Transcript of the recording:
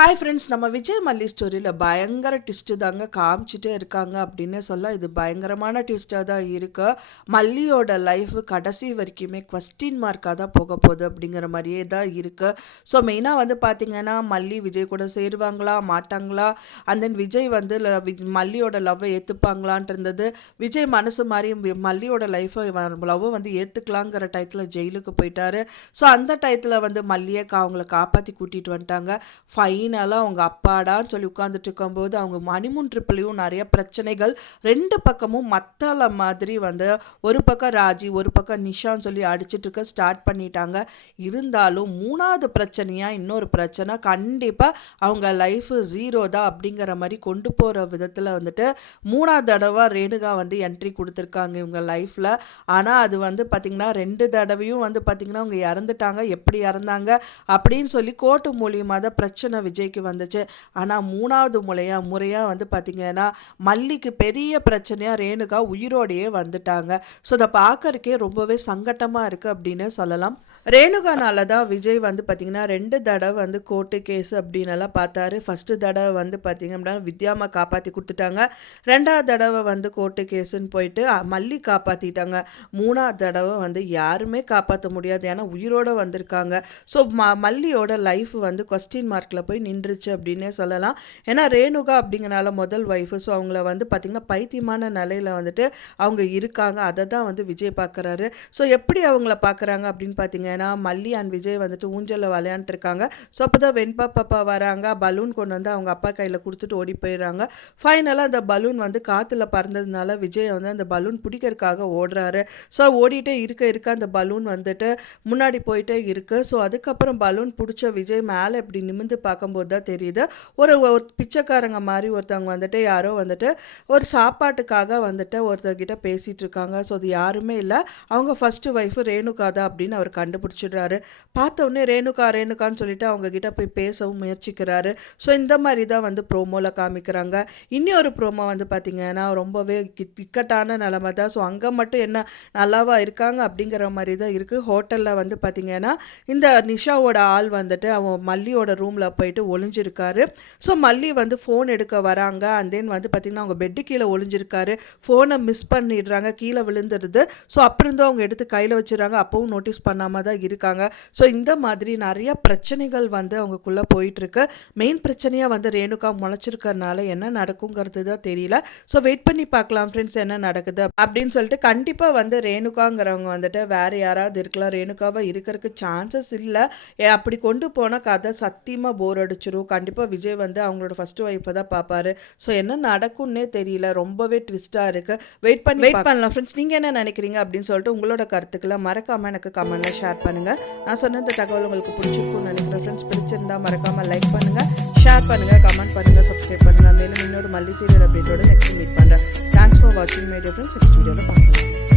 Hi friends நம்ம விஜய் மல்லி ஸ்டோரியில் பயங்கர ட்விஸ்ட்டு தாங்க காமிச்சிட்டே இருக்காங்க அப்படின்னு சொல்ல இது பயங்கரமான ட்விஸ்ட்டாக தான் இருக்குது மல்லியோட லைஃப் கடைசி வரைக்குமே கொஸ்டின் மார்க்காக தான் போக போகுது அப்படிங்கிற மாதிரியே தான் இருக்குது ஸோ மெயினாக வந்து பார்த்திங்கன்னா மல்லி விஜய் கூட சேருவாங்களா மாட்டாங்களா? அண்ட் தென் விஜய் வந்து வி- மல்லியோட லவ்வை ஏற்றுப்பாங்களான்ட்டு இருந்தது விஜய் மனசு மாதிரி மல்லியோட லைஃப்பை லவ்வை வந்து ஏற்றுக்கலாங்கிற டயத்தில் ஜெயிலுக்கு போயிட்டாரு. ஸோ அந்த டயத்தில் வந்து மல்லியை கா அவங்கள காப்பாற்றி கூட்டிகிட்டு வந்துட்டாங்க. ஃபைன் ஃபைனலாக அவங்க அப்பாடான்னு சொல்லி உட்காந்துட்டு இருக்கும்போது அவங்க மணிமுன் ட்ரிப்பிலையும் நிறைய பிரச்சனைகள். ரெண்டு பக்கமும் மத்தால மாதிரி வந்து ஒரு பக்கம் ராஜி ஒரு பக்கம் நிஷான்னு சொல்லி அடிச்சிட்டு இருக்க ஸ்டார்ட் பண்ணிட்டாங்க. இருந்தாலும் மூணாவது பிரச்சனையாக இன்னொரு பிரச்சனை கண்டிப்பாக அவங்க லைஃப் ஜீரோ தான் அப்படிங்கிற மாதிரி கொண்டு போகிற விதத்தில் வந்துட்டு மூணாவது தடவை ரேணுகா வந்து என்ட்ரி கொடுத்துருக்காங்க இவங்க லைஃப்பில் ஆனால் அது வந்து பார்த்திங்கன்னா ரெண்டு தடவையும் வந்து பார்த்திங்கன்னா அவங்க இறந்துட்டாங்க. எப்படி இறந்தாங்க அப்படின்னு சொல்லி கோர்ட்டு மூலியமாக தான் பிரச்சனை விஜய்க்கு வந்துச்சு. ஆனால் மூணாவது முறையாக முறையாக வந்து பார்த்திங்கன்னா மல்லிக்கு பெரிய பிரச்சனையாக ரேணுகா உயிரோடையே வந்துட்டாங்க. ஸோ அதை பார்க்கறக்கே ரொம்பவே சங்கட்டமாக இருக்குது அப்படின்னு சொல்லலாம். ரேணுகானால தான் விஜய் வந்து பார்த்திங்கன்னா ரெண்டு தடவை வந்து கோர்ட்டு கேஸ் அப்படின்னு எல்லாம் பார்த்தாரு. ஃபஸ்ட்டு தடவை வந்து பார்த்திங்க அப்படின்னா வித்யாமா காப்பாற்றி கொடுத்துட்டாங்க. ரெண்டாவது தடவை வந்து கோர்ட்டு கேஸுன்னு போயிட்டு மல்லி காப்பாற்றிட்டாங்க மூணாவது தடவை வந்து யாருமே காப்பாற்ற முடியாது. ஏன்னா உயிரோடு வந்திருக்காங்க. ஸோ ம மல்லியோட லைஃப் வந்து கொஸ்டின் மார்க்கில் போய் நின்றுச்சு அப்படின்னே சொல்லலாம். ஏன்னா ரேணுகா அப்படிங்கிறனால முதல் ஒய்ஃபு ஸோ அவங்கள வந்து பார்த்திங்கன்னா பைத்தியமான நிலையில் வந்துட்டு அவங்க இருக்காங்க. அதை தான் வந்து விஜய் பார்க்குறாரு ஸோ எப்படி அவங்கள பார்க்குறாங்க அப்படின்னு பார்த்தீங்கன்னா மல்லி அண்ட் விஜய் வந்துட்டு ஊஞ்சலில் விளையாண்டுருக்காங்க ஸோ அப்போ தான் வெண்பா பாப்பா வராங்க. பலூன் கொண்டு வந்து அவங்க அப்பா கையில் கொடுத்துட்டு ஓடி போயிடுறாங்க. ஃபைனலாக அந்த பலூன் வந்து காற்றுல பறந்ததுனால விஜய் வந்து அந்த பலூன் பிடிக்கிறதுக்காக ஓடுறாரு. ஸோ ஓடிட்டே இருக்க இருக்க அந்த பலூன் வந்துட்டு முன்னாடி போயிட்டே இருக்குது ஸோ அதுக்கப்புறம் பலூன் பிடிச்ச விஜய் மேலே இப்படி நிமிந்து பார்க்கும்போது தான் தெரியுது. ஒரு ஒரு பிச்சைக்காரங்க மாதிரி ஒருத்தவங்க வந்துட்டு யாரோ வந்துட்டு ஒரு சாப்பாட்டுக்காக வந்துட்டு ஒருத்தர்கிட்ட பேசிகிட்டு இருக்காங்க. ஸோ அது யாருமே இல்லை. அவங்க ஃபஸ்ட்டு ஒய்ஃபு ரேணுகா தான் அப்படின்னு அவர் கண்டுபிடிச்சிடுறாரு. பார்த்த ரேணுகா ரேணுகான்னு சொல்லிட்டு அவங்கக்கிட்ட போய் பேசவும் முயற்சிக்கிறாரு. ஸோ இந்த மாதிரி தான் வந்து ப்ரோமோவில் காமிக்கிறாங்க. இன்னொரு ப்ரோமோ வந்து பார்த்திங்கன்னா ரொம்பவே இக்கட்டான நிலமை தான். ஸோ அங்கே மட்டும் என்ன நல்லாவா இருக்காங்க அப்படிங்கிற மாதிரி தான் இருக்குது ஹோட்டலில் வந்து பார்த்திங்கன்னா இந்த நிஷாவோட ஆள் வந்துட்டு அவன் மல்லியோட ரூமில் போயிட்டு ஒளிஞ்சிருக்காரு. ஸோ மல்லி வந்து ஃபோன் எடுக்க வராங்க. அண்ட் தென் வந்து பார்த்திங்கன்னா அவங்க பெட்டு கீழே ஒளிஞ்சிருக்காரு. ஃபோனை மிஸ் பண்ணிடுறாங்க. கீழே விழுந்துடுது. ஸோ அப்புறம் தான் அவங்க எடுத்து கையில் வச்சுறாங்க அப்பவும் நோட்டீஸ் பண்ணாமல் தான் இருக்காங்க. ஸோ இந்த மாதிரி நிறைய பிரச்சனைகள் வந்து அவங்களுக்குள்ளே போயிட்டுருக்கு. மெயின் பிரச்சனையாக வந்து ரேணுகா முளைச்சிருக்கறனால என்ன நடக்குங்கிறது தான் தெரியல. ஸோ வெயிட் பண்ணி பார்க்கலாம் ஃப்ரெண்ட்ஸ் என்ன நடக்குது அப்படின்னு சொல்லிட்டு கண்டிப்பாக வந்து ரேணுகாங்கிறவங்க வந்துட்டு வேறு யாராவது இருக்கலாம். ரேணுகாவாக இருக்கிறதுக்கு சான்சஸ் இல்லை. அப்படி கொண்டு போனால் கதை சத்தியமாக போர் அடிச்சிரும் கண்டிப்பாக விஜய் வந்து அவங்களோட ஃபர்ஸ்ட் ஒய்ஃபை தான் பார்ப்பாரு ஸோ என்ன நடக்கும்னே தெரியல. ரொம்பவே ட்விஸ்ட்டாக இருக்குது வெயிட் பண்ணி வெயிட் பண்ணலாம். ஃப்ரெண்ட்ஸ் நீங்கள் என்ன நினைக்கிறீங்க அப்படின்னு சொல்லிட்டு உங்களோட கருத்துக்களை மறக்காமல் எனக்கு கமெண்ட்டில் ஷேர் பண்ணுங்கள் நான் சொன்ன இந்த தகவல் உங்களுக்கு பிடிச்சிருக்கும்னு நினைக்கிறேன். ஃப்ரெண்ட்ஸ் பிடிச்சிருந்தா மறக்காமல் லைக் பண்ணுங்கள் ஷேர் பண்ணுங்கள் கமெண்ட் பண்ணுங்கள் சப்ஸ்கிரைப் பண்ணுங்கள் மேலும் இன்னொரு மல்லி சீரியல் அப்டேட்டோட நெக்ஸ்ட் மீட் பண்ணுறேன் தேங்க்ஸ் ஃபார் வாட்சிங் மை டிஃப்ரெண்ட்ஸ் நெக்ஸ்ட் வீடியோவில் பார்க்கலாம்.